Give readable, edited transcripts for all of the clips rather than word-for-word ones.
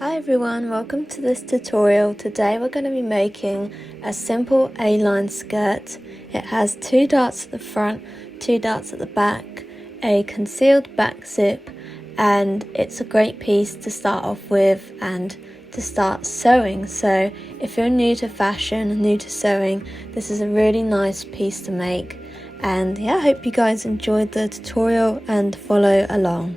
Hi everyone, welcome to this tutorial. Today we're going to be making a simple A-line skirt. It has 2 darts at the front, 2 darts at the back, a concealed back zip, and it's a great piece to start off with and to start sewing. So if you're new to fashion, new to sewing, this is a really nice piece to make. And yeah, I hope you guys enjoyed the tutorial and follow along.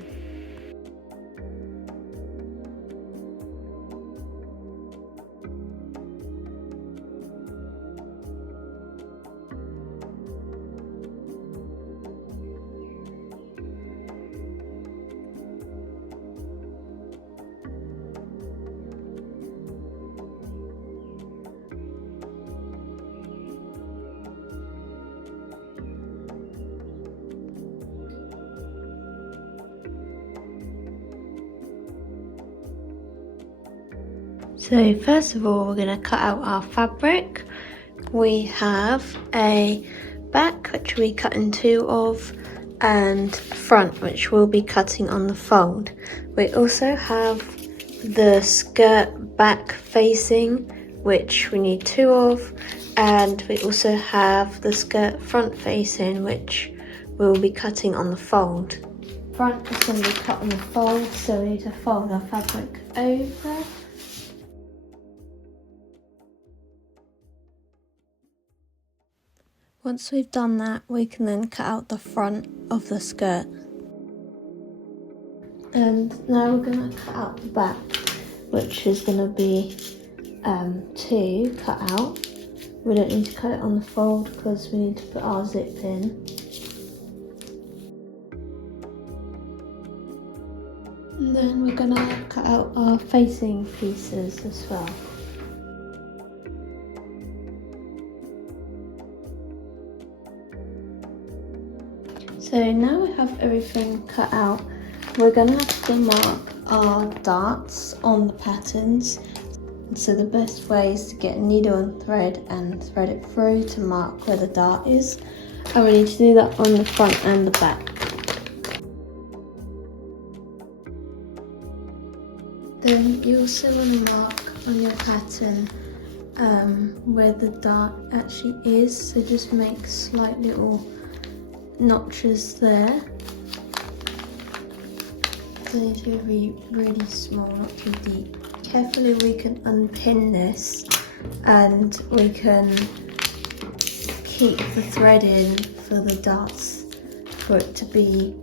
So first of all, we're going to cut out our fabric. We have a back which we cut in 2 of, and front which we'll be cutting on the fold. We also have the skirt back facing which we need 2 of, and we also have the skirt front facing which we'll be cutting on the fold. Front is going to be cut on the fold, so we need to fold our fabric over. Once we've done that, we can then cut out the front of the skirt. And now we're going to cut out the back, which is going to be 2 cut out. We don't need to cut it on the fold because we need to put our zip in. And then we're going to cut out our facing pieces as well. So now we have everything cut out, we're going to have to mark our darts on the patterns. So the best way is to get a needle and thread it through to mark where the dart is. And we need to do that on the front and the back. Then you also want to mark on your pattern where the dart actually is. So just make slight little notches there. They need to be really small, not too deep. Carefully we can unpin this and we can keep the thread in for the darts for it to be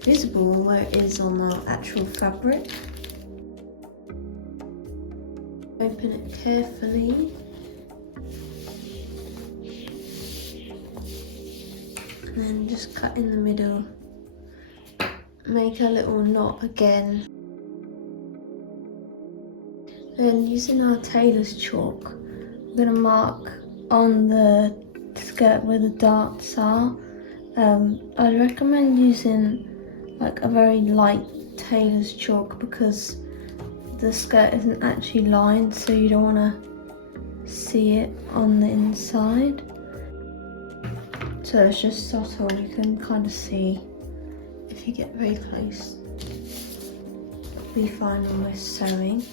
visible where it is on the actual fabric. Open it carefully. And then just cut in the middle, make a little knot again. Then using our tailor's chalk, we're going to mark on the skirt where the darts are. I'd recommend using like a very light tailor's chalk because the skirt isn't actually lined, so you don't want to see it on the inside. So it's just subtle and you can kind of see if you get very close. It'll be fine when we're sewing.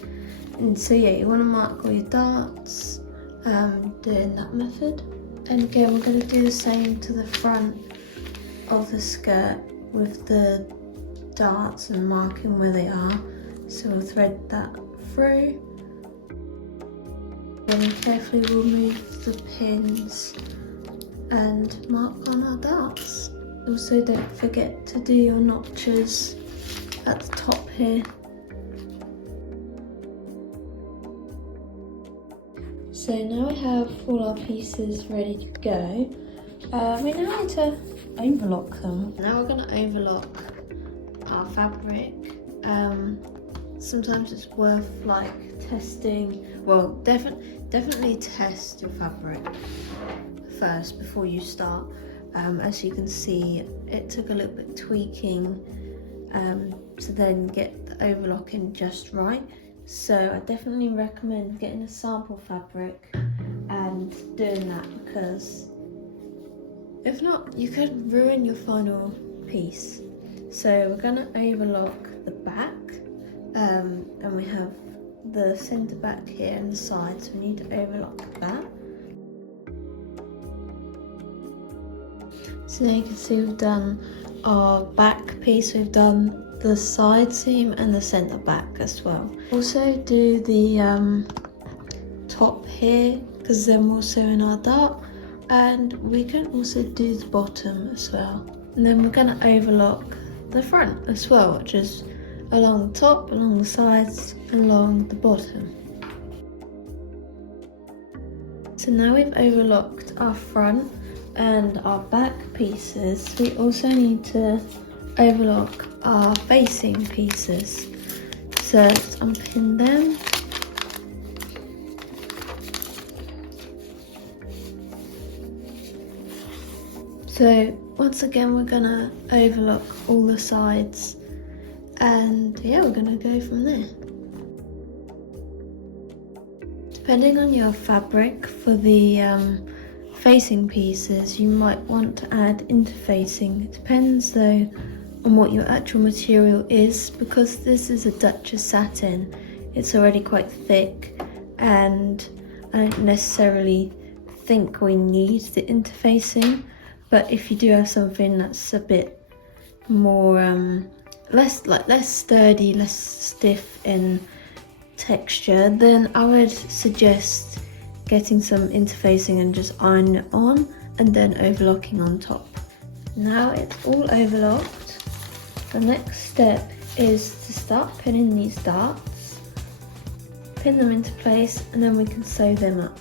And so yeah, you want to mark all your darts doing that method. And again, we're going to do the same to the front of the skirt with the darts and marking where they are. So we'll thread that through. Then carefully we'll move the pins and mark on our darts. Also don't forget to do your notches at the top here. So now we have all our pieces ready to go. We now need to overlock them. Now we're going to overlock our fabric. Sometimes it's worth like testing, well definitely test your fabric first before you start. As you can see, it took a little bit tweaking to then get the overlocking just right. So I definitely recommend getting a sample fabric and doing that, because if not, you could ruin your final piece. So we're going to overlock the back. and we have the centre back here and the side, so we need to overlock that. So now you can see we've done our back piece, we've done the side seam and the centre back as well. Also do the top here, because then we're also in our dart, and we can also do the bottom as well. And then we're going to overlock the front as well, which is along the top, along the sides, and along the bottom. So now we've overlocked our front and our back pieces, we also need to overlock our facing pieces. So let's unpin them. So once again we're gonna overlock all the sides, and yeah, we're gonna go from there. Depending on your fabric for the facing pieces, you might want to add interfacing. It depends though on what your actual material is, because this is a Duchess satin, it's already quite thick, and I don't necessarily think we need the interfacing. But if you do have something that's a bit more less sturdy, less stiff in texture, then I would suggest getting some interfacing and just ironing it on and then overlocking on top. Now it's all overlocked, the next step is to start pinning these darts, pin them into place, and then we can sew them up.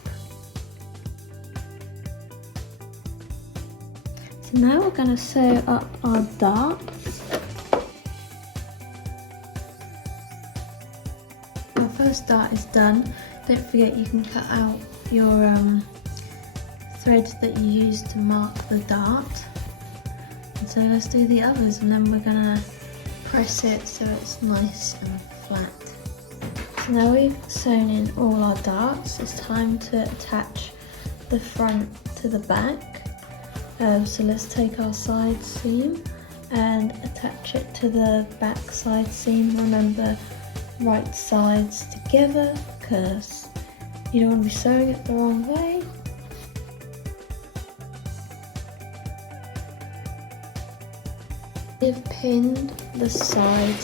So now we're going to sew up our darts. Our first dart is done. Don't forget you can cut out your thread that you used to mark the dart. And so let's do the others, and then we're going to press it so it's nice and flat. So now we've sewn in all our darts, it's time to attach the front to the back. So let's take our side seam and attach it to the back side seam. Remember, right sides together, because you don't want to be sewing it the wrong way. We've pinned the side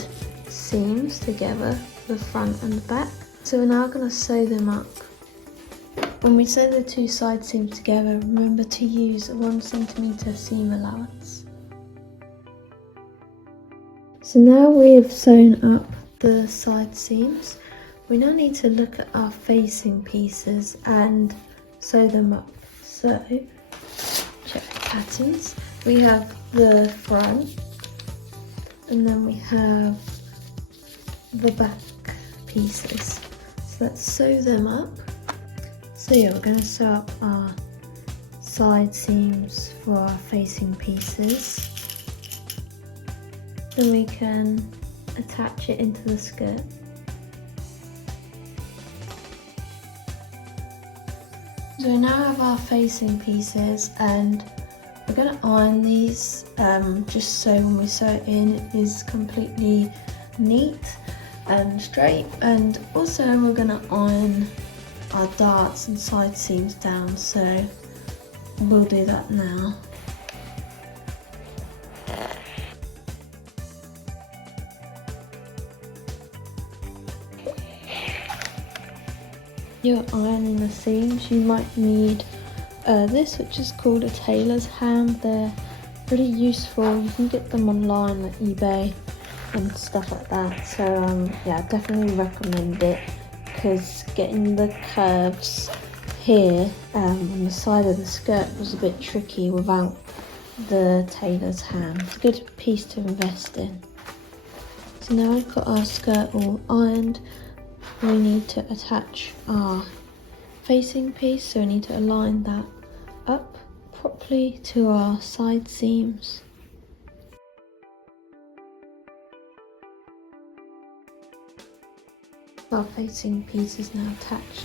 seams together, the front and the back. So we're now going to sew them up. When we sew the two side seams together, remember to use a 1 cm seam allowance. So now we have sewn up the side seams, we now need to look at our facing pieces and sew them up. So, check the patterns. We have the front, and then we have the back pieces. So let's sew them up. So yeah, we're going to sew up our side seams for our facing pieces. Then we can attach it into the skirt. So we now have our facing pieces, and we're going to iron these just so when we sew it in it is completely neat and straight. And also we're going to iron our darts and side seams down, so we'll do that now. You're ironing the seams, you might need this, which is called a tailor's ham. They're pretty useful. You can get them online like eBay and stuff like that. So yeah, I definitely recommend it, because getting the curves here on the side of the skirt was a bit tricky without the tailor's ham. It's a good piece to invest in. So now we've got our skirt all ironed, we need to attach our facing piece, so we need to align that up properly to our side seams. Our facing piece is now attached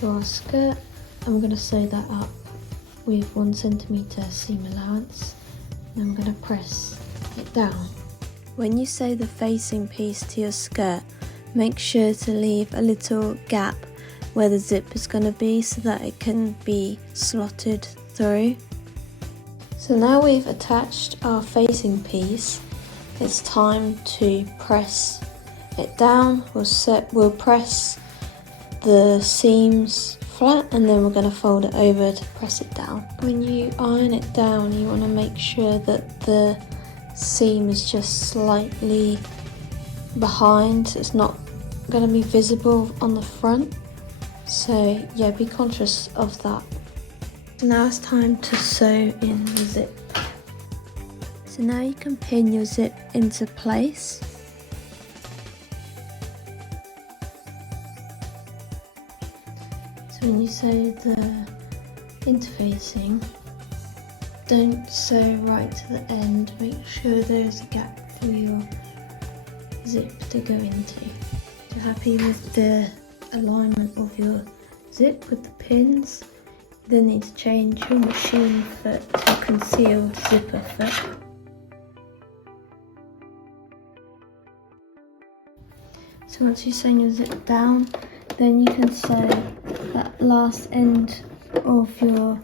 to our skirt, and we're going to sew that up with 1 cm seam allowance, and then we're going to press it down. When you sew the facing piece to your skirt, make sure to leave a little gap where the zip is going to be so that it can be slotted through. So now we've attached our facing piece, it's time to press it down. We'll press the seams flat and then we're going to fold it over to press it down. When you iron it down, you want to make sure that the seam is just slightly behind, so it's not going to be visible on the front. So yeah, be conscious of that. So now it's time to sew in the zip. So now you can pin your zip into place. So when you sew the interfacing, don't sew right to the end, make sure there's a gap for your zip to go into. If you're happy with the alignment of your zip with the pins, you then need to change your machine foot to concealed zipper foot. So once you've sewn your zip down, then you can sew that last end of your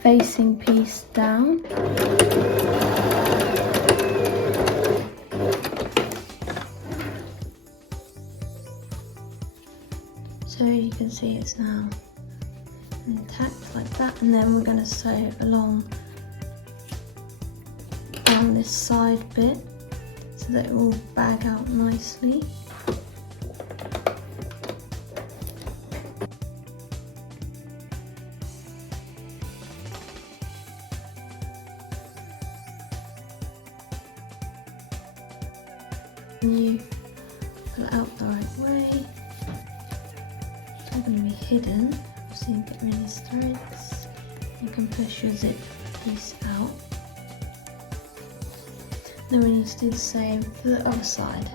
facing piece down. So you can see it's now intact like that, and then we're going to sew along on this side bit so that it will bag out nicely. And you pull it out the right way. It's not going to be hidden, so you get rid of these threads. You can push your zip piece out. Then we need to do the same for the other side.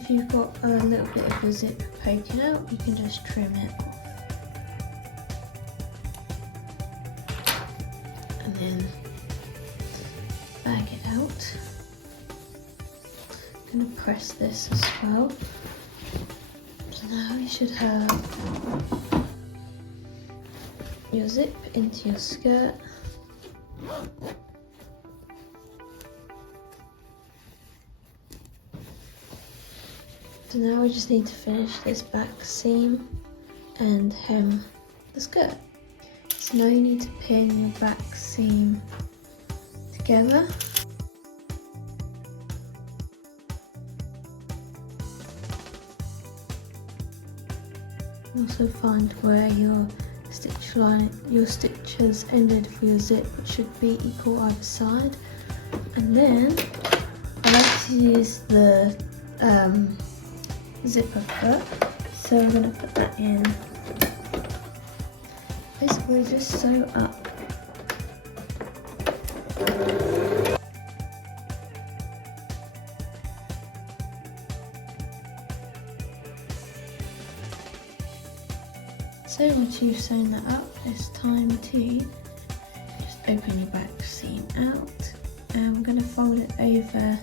If you've got a little bit of the zip poking out, you can just trim it off. And then bag it out. I'm going to press this as well. So now you should have your zip into your skirt. So now we just need to finish this back seam and hem the skirt. So now you need to pin your back seam together. Also find where your stitches ended for your zip, which should be equal either side. And then I like to use the zipper foot, so I'm going to put that in. Basically just sew up. So once you've sewn that up, it's time to just open your back seam out, and we're going to fold it over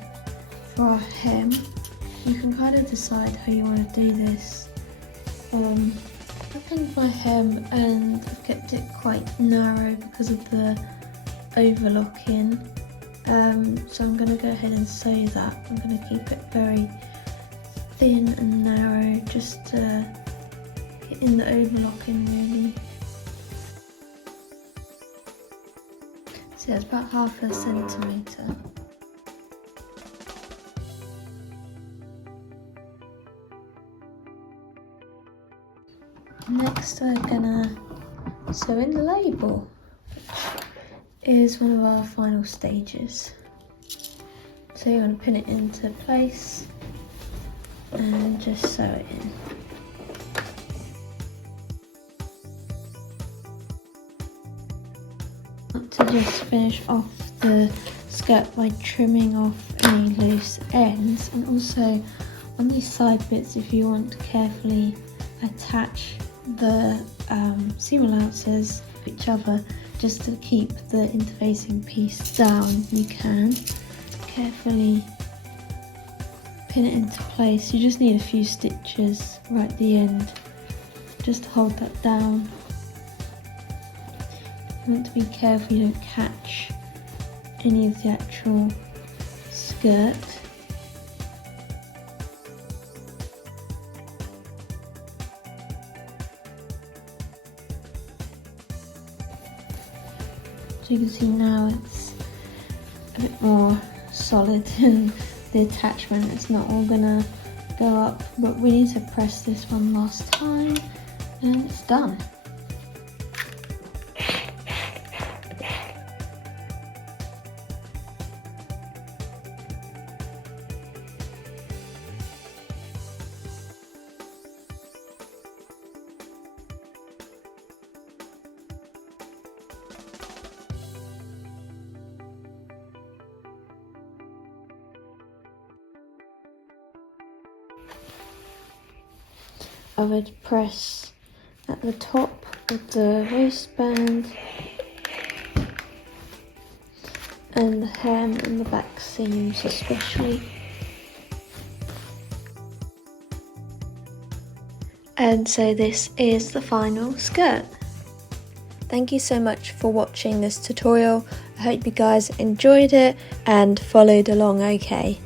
for our hem. You can kind of decide how you want to do this. I've done my hem and I've kept it quite narrow because of the overlocking. So I'm going to go ahead and sew that. I'm going to keep it very thin and narrow, just to get in the overlocking really. So it's about 1/2 centimetre. Next we're gonna sew in the label, which is one of our final stages. So you want to pin it into place and just sew it in. To just finish off the skirt by trimming off any loose ends, and also on these side bits, if you want to carefully attach the seam allowances to each other just to keep the interfacing piece down, you can carefully pin it into place. You just need a few stitches right at the end just to hold that down. You want to be careful you don't catch any of the actual skirt. So you can see now it's a bit more solid in the attachment. It's not all gonna go up, but we need to press this one last time and it's done. I would press at the top of the waistband and the hem and the back seams especially. And so this is the final skirt. Thank you so much for watching this tutorial. I hope you guys enjoyed it and followed along okay.